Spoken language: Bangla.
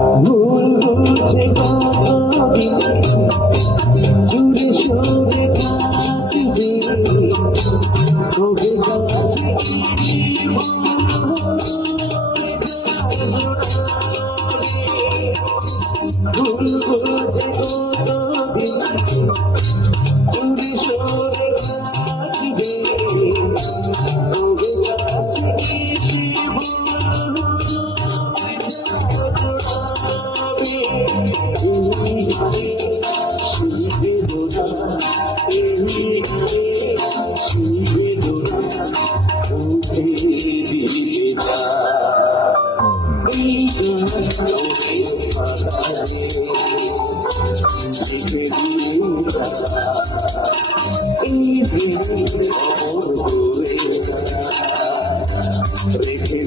ভুল বুঝে জুড়ে সরে থাকবে তবে কাছে ভুল বুঝে জুড়ে সরে থাকবে তবে কাছে রেখে